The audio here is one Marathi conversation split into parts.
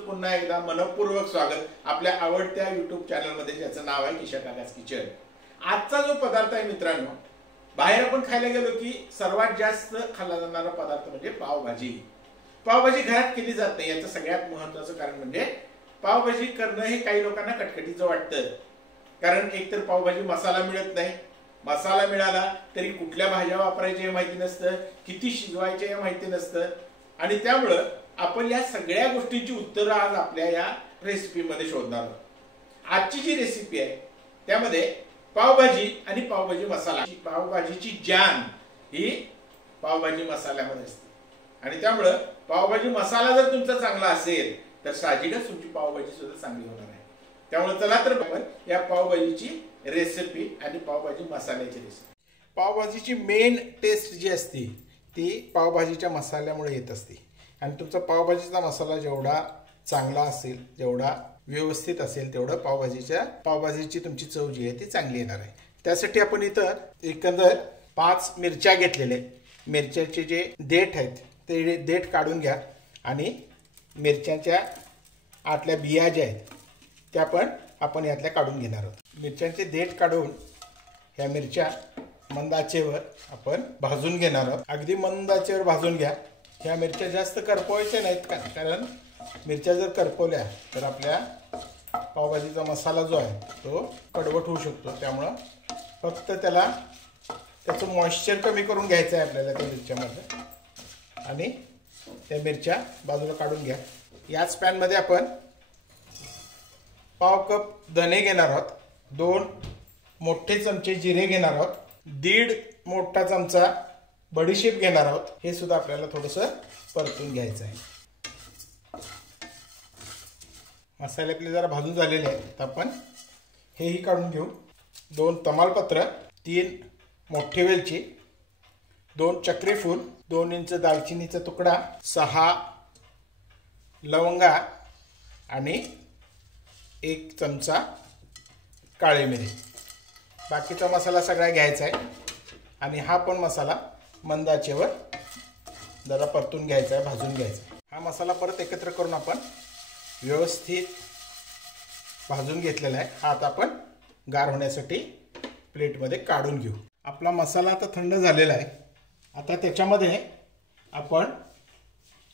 पुन्हा एकदा मनपूर्वक स्वागत आपल्या आवडत्या YouTube चॅनल मध्ये, ज्याचं नाव आहे किशा काकाज किचन। आजचा जो पदार्थ आहे मित्रांनो, बाहेर आपण खायला गेलो की सर्वात जास्त खाल्ला जाणारा पदार्थ म्हणजे पावभाजी। पावभाजी घरात केली जात नाही, याचं सगळ्यात महत्त्वाचं कारण म्हणजे पावभाजी करणं हे काही लोकांना कटकटीचं वाटतं। कारण एकतर पावभाजी मसाला मिळत नाही, मसाला मिळाला तरी कुठल्या भाज्या वापरायच्या हे माहिती नसतं, किती शिजवायचे हे माहिती नसतं, आणि त्यामुळे आपण या सगळ्या गोष्टींची उत्तरं आज आपल्या या रेसिपी मध्ये शोधणार आहोत। आजची जी रेसिपी आहे त्यामध्ये पावभाजी आणि पावभाजी मसाला, पावभाजीची जान ही पावभाजी मसाल्यामध्ये असते, आणि त्यामुळे पावभाजी मसाला जर तुमचा चांगला असेल तर साहजिकच तुमची पावभाजी सुद्धा चांगली होणार आहे। त्यामुळे चला तर आपण या पावभाजीची रेसिपी आणि पावभाजी मसाल्याची रेसिपी। पावभाजीची मेन टेस्ट जी असते ती पावभाजीच्या मसाल्यामुळे येत असते, आणि तुमचा पावभाजीचा मसाला जेवढा चांगला असेल, जेवढा व्यवस्थित असेल, तेवढं पावभाजीची तुमची चव जी आहे ती चांगली येणार आहे। त्यासाठी आपण इथं एकंदर 5 मिरच्या घेतलेल्या आहेत। मिरच्याचे जे देठ आहेत ते देठ काढून घ्या, आणि मिरच्याच्या आतल्या बिया ज्या आहेत त्या पण आपण यातल्या काढून घेणार आहोत। मिरच्यांचे देठ काढून ह्या मिरच्या मंद आचेवर आपण भाजून घेणार आहोत। अगदी मंद आचेवर भाजून घ्या। ह्या मिरच्या जास्त करपवायच्या नाहीत, कारण मिरच्या जर करपवल्या तर आपल्या पावभाजीचा मसाला जो आहे तो कडवट होऊ शकतो। त्यामुळं फक्त त्याचं मॉइश्चर कमी करून घ्यायचं आहे आपल्याला त्या मिरच्यामध्ये, आणि त्या मिरच्या बाजूला काढून घ्या। याच पॅनमध्ये आपण पाव कप धने घेणार आहोत, 2 मोठे चमचे जिरे घेणार आहोत, 1.5 मोठा चमचा बडीशेप घेणार आहोत। हे सुद्धा आपल्याला थोडंसं परतून घ्यायचं आहे। मसाले आपले जरा भाजून झालेले आहेत, तर आपण हेही काढून घेऊ। 2 तमालपत्र, 3 मोठे वेलची, 2 चक्रीफूल, 2 इंच दालचिनीचा तुकडा, 6 लवंगा आणि 1 चमचा काळे मिरी। बाकीचा मसाला सगळा घ्यायचा आहे, आणि हा पण मसाला मंद आचेवर जरा परतून घ्यायचा आहे, भाजून घ्यायचा आहे। हा मसाला परत एकत्र करून आपण व्यवस्थित भाजून घेतलेला आहे। हा आता आपण गार होण्यासाठी प्लेटमध्ये काढून घेऊ। आपला मसाला आता थंड झालेला आहे। आता त्याच्यामध्ये आपण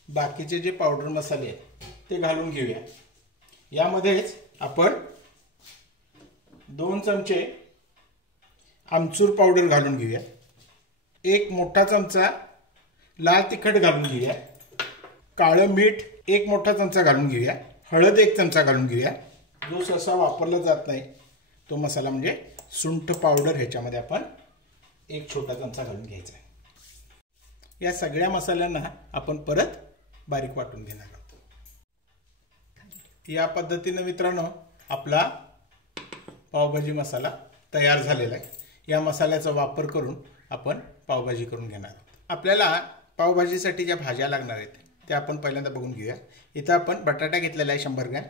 बाकीचे जे पावडर मसाले आहेत ते घालून घेऊया। यामध्येच आपण 2 चमचे आमचूर पावडर घालून घेऊया, 1 मोठा चमचा लाल तिखट घालून घेऊया, काळं मीठ 1 मोठा चमचा घालून घेऊया, हळद 1 चमचा घालून घेऊया। जो सहसा वापरला जात नाही तो मसाला म्हणजे सुंठ पावडर, ह्याच्यामध्ये आपण 1 छोटा चमचा घालून घ्यायचा आहे। या सगळ्या मसाल्यांना आपण परत बारीक वाटून घेणार आहोत। या पद्धतीने मित्रांनो आपला पावभाजी मसाला तयार झालेला आहे। या मसाल्याचा वापर करून आपण पावभाजी करून घेणार आहोत। आपल्याला पावभाजीसाठी ज्या भाज्या लागणार आहेत त्या आपण पहिल्यांदा बघून घेऊया। इथं आपण बटाटा घेतलेला आहे 100 ग्रॅम,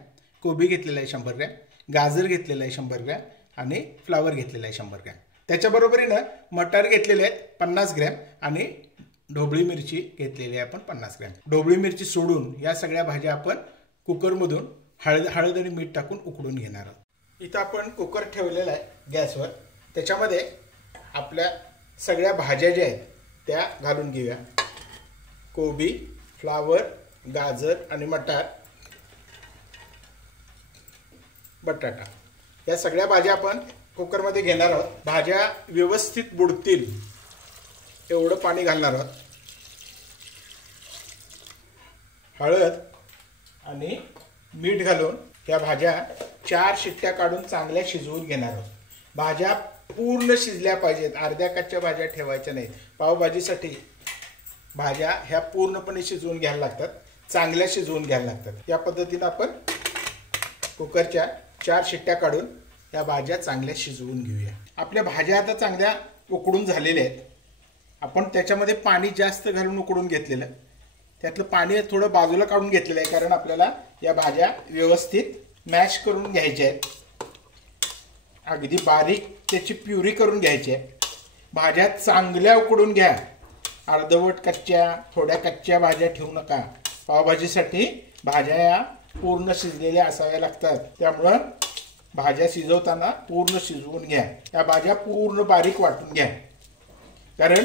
कोबी घेतलेला आहे 100 ग्रॅम, गाजर घेतलेला आहे 100 ग्रॅम, आणि फ्लावर घेतलेला आहे 100 ग्रॅम। त्याच्याबरोबरीनं मटार घेतलेले आहेत 50 ग्रॅम, आणि ढोबळी मिरची घेतलेली आहे आपण 50 ग्रॅम। ढोबळी मिरची सोडून या सगळ्या भाज्या आपण कुकरमधून हळद आणि मीठ टाकून उकडून घेणार आहोत। इथं आपण कुकर ठेवलेला आहे गॅसवर, त्याच्यामध्ये आपल्या सगळ्या भाज्या ज्या आहेत त्या घालून घेऊया। कोबी, फ्लावर, गाजर आणि मटार, बटाटा, या सगळ्या भाज्या आपण कुकरमध्ये घेणार आहोत। भाज्या व्यवस्थित बुडतील एवढं पाणी घालणार आहोत। हळद आणि मीठ घालून या भाज्या 4 शिट्ट्या काढून चांगल्या शिजवून घेणार आहोत। भाज्या पूर्ण शिजल्या पाहिजेत, अर्ध्या कच्च्या भाज्या ठेवायच्या नाहीत। पावभाजीसाठी भाज्या ह्या पूर्णपणे शिजवून घ्यायला लागतात, चांगल्या शिजवून घ्यायला लागतात। या पद्धतीने आपण कुकरच्या 4 शिट्ट्या काढून या भाज्या चांगल्या शिजवून घेऊया। आपल्या भाज्या आता चांगल्या उकडून झालेल्या आहेत। आपण त्याच्यामध्ये पाणी जास्त घालून उकडून घेतलेलं, त्यातलं पाणी थोडं बाजूला काढून घेतलेलं आहे, कारण आपल्याला या भाज्या व्यवस्थित मॅश करून घ्यायच्या आहेत। अगदी बारीक त्याची प्युरी करून घ्यायची आहे। भाज्या चांगल्या उकडून घ्या, अर्धवट कच्च्या, थोड्या कच्च्या भाज्या ठेवू नका। पावभाजीसाठी भाज्या या पूर्ण शिजलेल्या असाव्या लागतात. त्यामुळं भाज्या शिजवताना पूर्ण शिजवून घ्या. या भाज्या पूर्ण बारीक वाटून घ्या. कारण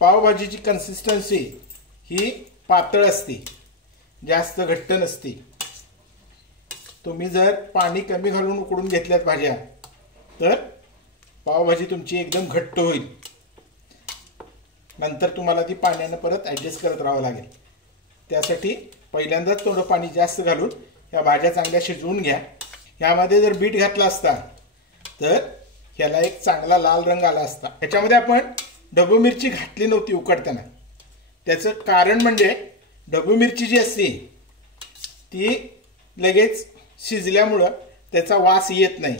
पावभाजीची कन्सिस्टन्सी ही पातळ असते, जास्त घट्ट नसते. तुम्ही जर पाणी कमी घालून उकडून घेतल्यात भाज्या तर पावभाजी तुमची एकदम घट्ट होईल. नंतर तुम्हाला ती पाण्यानं परत ॲडजस्ट करत राहावं लागेल. त्यासाठी पहिल्यांदाच थोडं पाणी जास्त घालून या भाज्या चांगल्या शिजवून घ्या. ह्यामध्ये जर बीट घातला असता तर ह्याला एक चांगला लाल रंग आला असता. ह्याच्यामध्ये आपण ढबू मिरची घातली नव्हती उकडताना. त्याचं कारण म्हणजे ढबू मिरची जी असते ती लगेच शिजल्यामुळं त्याचा वास येत नाही.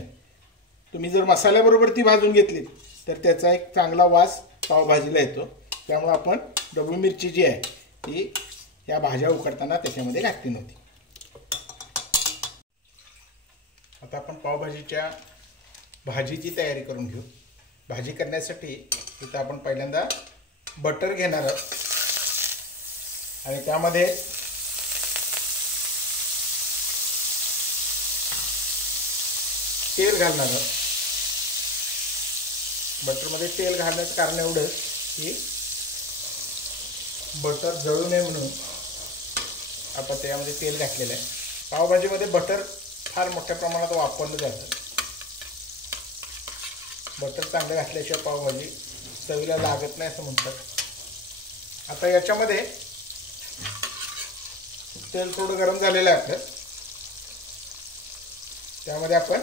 तुम्ही जर मसाल्याबरोबर ती भाजून घेतली तर त्याचा एक चांगला वास पावभाजीला येतो. त्यामुळे आपण ढबू मिरची जी आहे ती या भाज्या उकडताना त्याच्यामध्ये घातली नव्हती. आता आपण पावभाजीच्या भाजीची तयारी करून घेऊ. भाजी करण्यासाठी इथं आपण पहिल्यांदा बटर घेणार आहोत आणि त्यामध्ये तेल घालणार आहोत. बटरमध्ये तेल घालण्याचं कारण एवढंच की बटर जळू नये म्हणून आपण त्यामध्ये तेल घातलेलं आहे. पावभाजीमध्ये बटर फार मोठ्या प्रमाणात वापरलं जातं. बटर चांगलं घातल्याशिवाय पावभाजी चवीला लागत नाही असं म्हणतात. आता याच्यामध्ये तेल थोडं गरम झालेलं आहे आपलं. त्यामध्ये आपण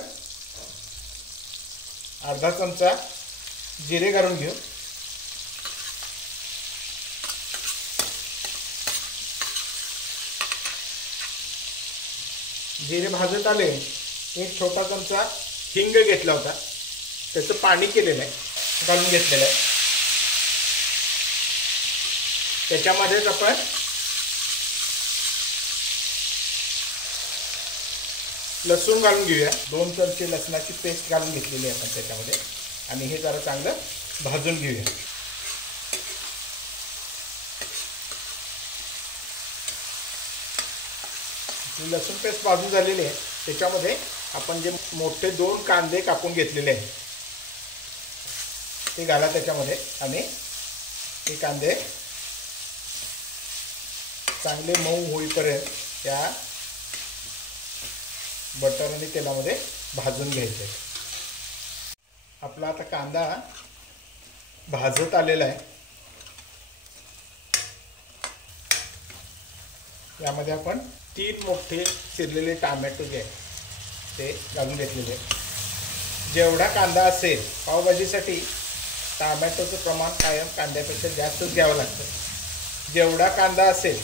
अर्धा चमचा जिरे घालून घेऊ. जिरे भाजत आले, एक छोटा चमचा हिंग घेतला होता, त्याचं पाणी केलेलं आहे, घालून घेतलेलं आहे. त्याच्यामध्येच आपण लसूण घालून घेऊया. 2 चमचे लसणाची पेस्ट घालून घेतलेली आहे आपण त्याच्यामध्ये आणि हे जरा चांगलं भाजून घेऊया. लसूण पेस्ट भाजून झालेली आहे. त्याच्यामध्ये आपण जे मोठे 2 कांदे कापून घेतलेले आहेत ते घाला त्याच्यामध्ये आणि हे कांदे चांगले मऊ होईपर्यंत या बटर आणि तेलामध्ये भाजून घ्यायचे. आपला आता कांदा भाजत आलेला आहे. यामध्ये आपण 3 मोठे चिरलेले टोमॅटो जे आहेत ते घालून घेतलेले आहेत. जेवढा कांदा असेल पावभाजीसाठी टोमॅटोचं प्रमाण कायम कांद्यापेक्षा जास्तच घ्यावं लागतं. जेवढा कांदा असेल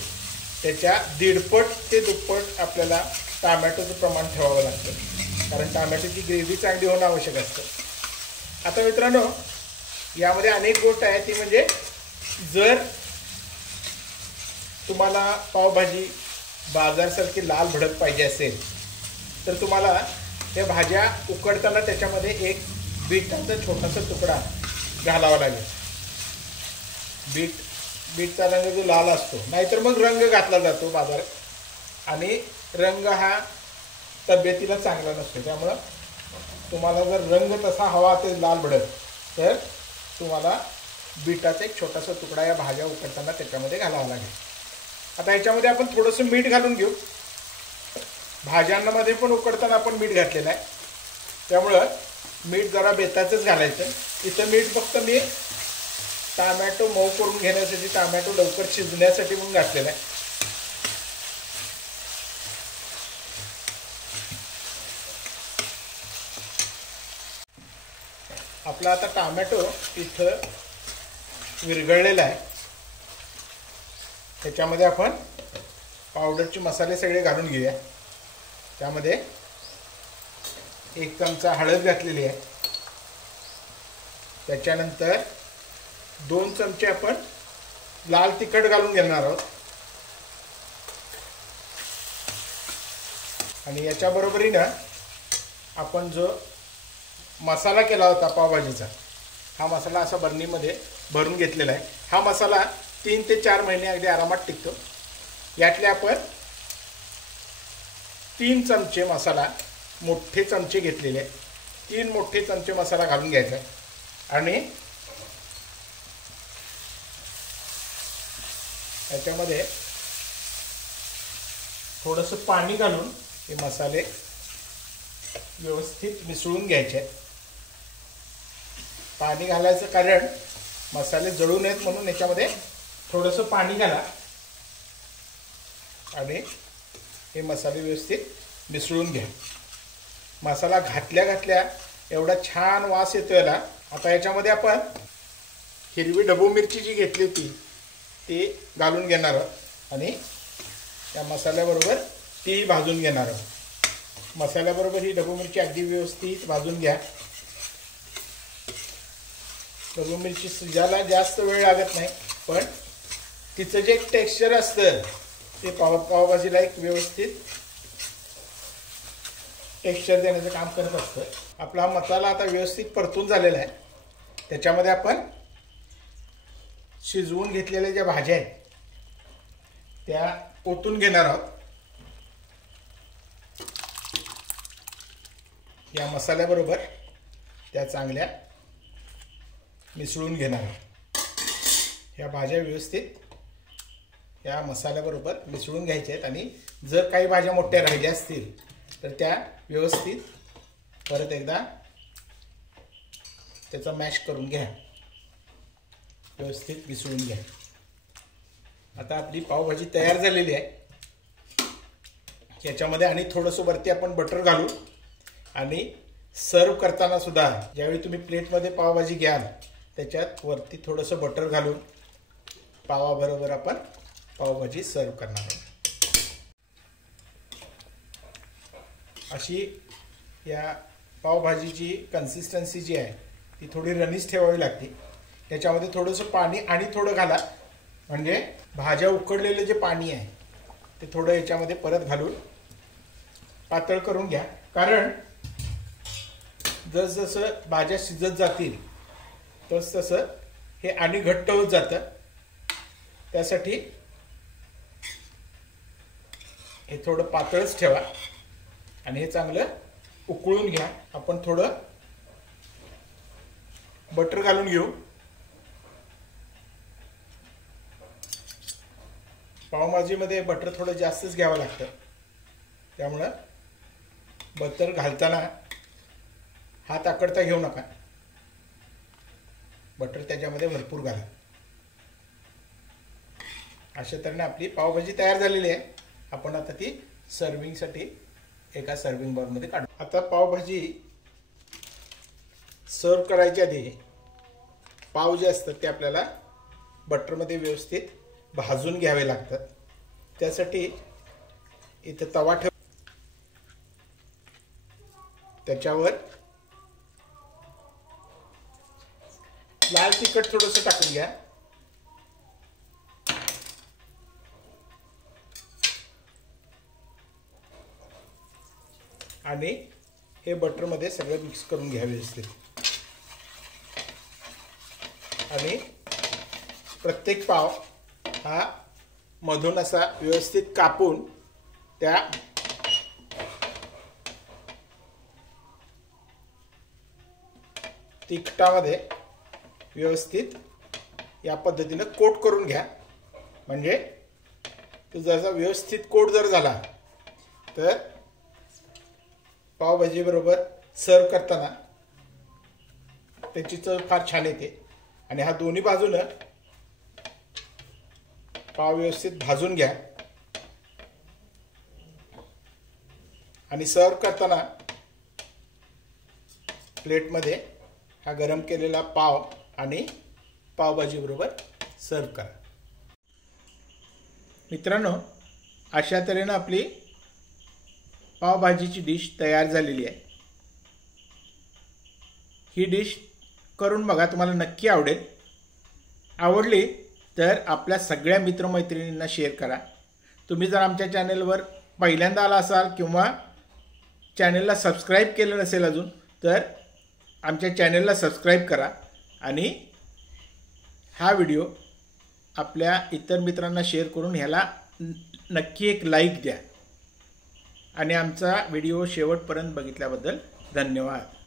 त्याच्या 1.5 ते 2.5 आपल्याला टोमॅटोचं प्रमाण ठेवावं लागतं. कारण टोमॅटोची ग्रेव्ही चांगली होणं आवश्यक असतं. आता मित्रांनो, यामध्ये अनेक गोष्ट आहे ती म्हणजे जर तुम्हाला पावभाजी बाजारसारखी लाल भडक पाहिजे असेल तर तुम्हाला या भाज्या उकडताना त्याच्यामध्ये एक बीटाचा छोटासा तुकडा घालावा लागेल. बीटचा रंग जो लाल असतो, नाहीतर मग रंग घातला जातो बाजारात आणि रंग हा तब्येतीला चांगला नसतो. त्यामुळं तुम्हाला जर रंग तसा हवा असेल लाल भडक तर तुम्हाला बीटाचा एक छोटासा तुकडा या भाज्या उकडताना त्याच्यामध्ये घालावा लागेल. आता याच्यामध्ये आपण थोडंसं मीठ घालून घेऊ. भाज्यांमध्ये पण उकडताना आपण मीठ घातलेलं आहे, त्यामुळं मीठ जरा बेताचंच घालायचं. इथं मीठ फक्त मी टोमॅटो मऊ करून घेण्यासाठी, टोमॅटो लवकर शिजण्यासाठी म्हणून घातलेला आहे. आपला आता टोमॅटो इथं विरघळलेला आहे. त्याच्यामध्ये आपण पावडरचे मसाले सगळे घालून घेऊया. त्यामध्ये 1 चमचा हळद घातलेली आहे. त्याच्यानंतर 2 चमचे आपण लाल तिखट घालून घेणार आहोत आणि याच्या बरोबरीनं आपण जो मसाला केला होता पावभाजीचा, हा मसाला असा बरणीमध्ये भरून घेतलेला आहे. हा मसाला 3 ते 4 महिने अगदी आरामात टिकतो. यातले आपण 3 चमचे मसाला, मोठे चमचे घेतलेले, 3 मोठे चमचे मसाला घालून घ्यायचा आणि याच्यामध्ये थोडंसं पाणी घालून हे मसाले व्यवस्थित मिसळून घ्यायचे। पाणी घालायचं कारण मसाले जळू नयेत म्हणून याच्यामध्ये थोडंसं पाणी घाला आणि हे मसाले व्यवस्थित मिसळून घ्या। मसाला घातल्या एवढा छान वास येतो याला। आता याच्यामध्ये आपण हिरवी ढबू मिरची जी घेतली होती ती घालून घेणार आहोत आणि या मसाल्याबरोबर ती भाजून घेणार आहोत। मसाल्याबरोबर ही ढबू मिरची अगदी व्यवस्थित भाजून घ्या। ढबू मिरची शिजायला जास्त वेळ लागत नाही, पण तिचं जे टेक्स्चर असतं ते पावभाजीला एक व्यवस्थित टेक्स्चर देण्याचं काम करत असतं। आपला मसाला आता व्यवस्थित परतून झालेला आहे। त्याच्यामध्ये आपण शिजवून घेतलेल्या ज्या भाज्या आहेत त्या ओतून घेणार आहोत। या मसाल्याबरोबर त्या चांगल्या मिसळून घेणार आहोत। या भाज्या व्यवस्थित या मसाल्याबरोबर मिसळून घ्यायच्या आहेत आणि जर काही भाज्या मोठ्या राहिल्या असतील तर त्या व्यवस्थित परत एकदा त्याचा मॅश करून घ्या, व्यवस्थित मिसळून घ्या। आता आपली पावभाजी तयार झालेली आहे। याच्यामध्ये आणि थोडंसं वरती आपण बटर घालू आणि सर्व करताना सुद्धा ज्यावेळी तुम्ही प्लेटमध्ये पावभाजी घ्याल त्याच्यात वरती थोडंसं बटर घालून पावाबरोबर आपण पावभाजी सर्व करणार आहोत। अशी या पावभाजीची कन्सिस्टन्सी जी आहे ती थोडी रनीस ठेवावी लागते। त्याच्यामध्ये थोडंसं पाणी आणि थोडं घाला, म्हणजे भाज्या उकडलेले जे पाणी आहे ते थोडं याच्यामध्ये परत घालून पातळ करून घ्या। कारण जसजसं भाज्या शिजत जातील तसतसं हे आणि घट्ट होत जातं। त्यासाठी हे थोडं पातळच ठेवा आणि हे चांगलं उकळून घ्या। आपण थोडं बटर घालून घेऊ। पावभाजीमध्ये बटर थोडं जास्तच घ्यावं लागतं, त्यामुळं बटर घालताना हात आकडता घेऊ नका, बटर त्याच्यामध्ये भरपूर घाला। अशा तऱ्हेने आपली पावभाजी तयार झालेली आहे। आपण आता ती सर्विंगसाठी एका सर्विंग बाउलमध्ये काढू। आता पावभाजी सर्व करायच्या आधी पाव जे असतात ते आपल्याला बटरमध्ये व्यवस्थित भाजून घ्यावे लागतात। त्यासाठी इथे तवा ठेव, त्याच्यावर लाल तिखट थोडंसं टाकून घ्या आणि हे बटरमध्ये सगळं मिक्स करून घ्या व्यवस्थित। आणि प्रत्येक पाव हा मधून असा व्यवस्थित कापून त्या तिखटामध्ये व्यवस्थित या पद्धतीने कोट करून घ्या। म्हणजे तो जसा व्यवस्थित कोट जर झाला तर पावभाजी बरोबर सर्व करताना त्याची चव फार छान येते। आणि हा दोन्ही बाजूनं पाव व्यवस्थित भाजून घ्या आणि सर्व करताना प्लेटमध्ये हा गरम केलेला पाव आणि पावभाजी बरोबर सर्व करा। मित्रांनो, अशा तऱ्हेने आपली पावभाजीची डिश तयार झालेली आहे। ही डिश करून बघा, तुम्हाला नक्की आवडेल। आवडली तर आपल्या सगळ्या मित्रमैत्रिणींना शेअर करा। तुम्ही जर आमच्या चॅनलवर पहिल्यांदा आला असाल किंवा चॅनलला सबस्क्राईब केलं नसेल अजून, तर आमच्या चॅनलला सबस्क्राईब करा आणि हा व्हिडिओ आपल्या इतर मित्रांना शेअर करून ह्याला नक्की एक लाईक द्या। आणि आमचा व्हिडिओ शेवटपर्यंत बघितल्याबद्दल धन्यवाद.